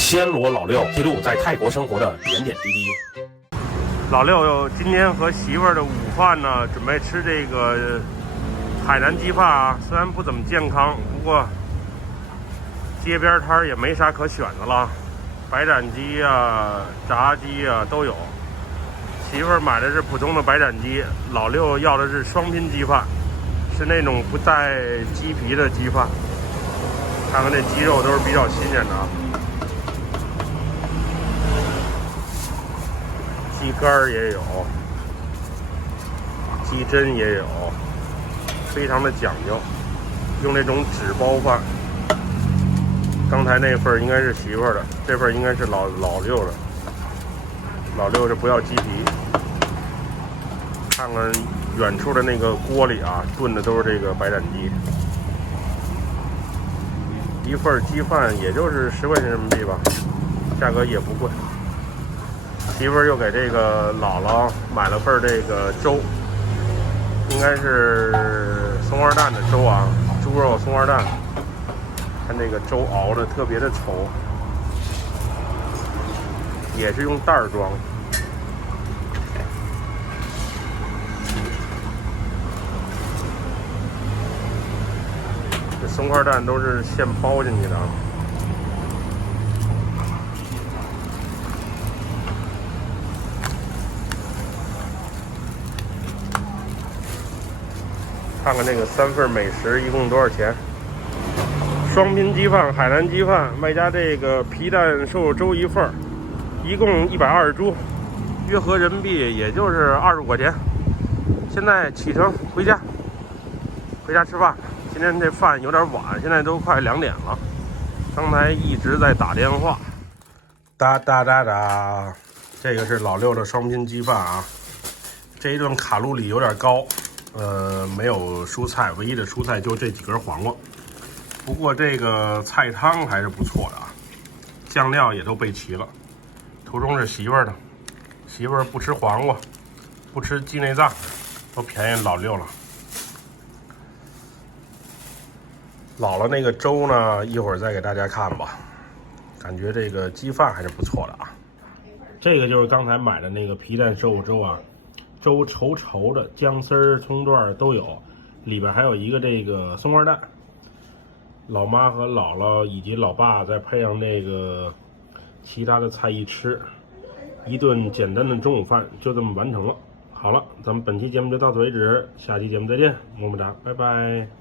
暹罗老六记录在泰国生活的点点滴滴。老六今天和媳妇儿的午饭呢，准备吃这个海南鸡饭啊，虽然不怎么健康，不过街边摊也没啥可选的了，白斩鸡啊、炸鸡啊都有。媳妇儿买的是普通的白斩鸡，老六要的是双拼鸡饭，是那种不带鸡皮的鸡饭。看看这鸡肉都是比较新鲜的啊，鸡肝也有，鸡胗也有，非常的讲究，用这种纸包饭。刚才那份应该是媳妇儿的，这份应该是老六的。老六是不要鸡皮。看看远处的那个锅里啊，炖的都是这个白斩鸡。一份鸡饭也就是10块钱人民币吧，价格也不贵。媳妇儿又给这个姥姥买了份这个粥，应该是松花蛋的粥啊，猪肉松花蛋。看这个粥熬的特别的稠，也是用袋儿装。这松花蛋都是现包进去的啊。看看这个3份美食一共多少钱？双拼鸡饭、海南鸡饭，外加这个皮蛋瘦肉粥一份，一共120铢，约合人民币也就是20块钱。现在启程回家吃饭。今天这饭有点晚，现在都快2点了。刚才一直在打电话。哒哒哒哒，这个是老六的双拼鸡饭啊。这一顿卡路里有点高，没有蔬菜，唯一的蔬菜就这几根黄瓜。不过这个菜汤还是不错的啊，酱料也都备齐了。途中是媳妇儿的，媳妇儿不吃黄瓜，不吃鸡内脏，都便宜老六了。姥姥那个粥呢，一会儿再给大家看吧。感觉这个鸡饭还是不错的啊。这个就是刚才买的那个皮蛋瘦肉粥啊，粥稠稠的，姜丝儿、葱段都有，里边还有一个这个松花蛋。老妈和姥姥以及老爸再配上那个其他的菜一吃，一顿简单的中午饭就这么完成了。好了，咱们本期节目就到此为止，下期节目再见，么么哒，拜拜。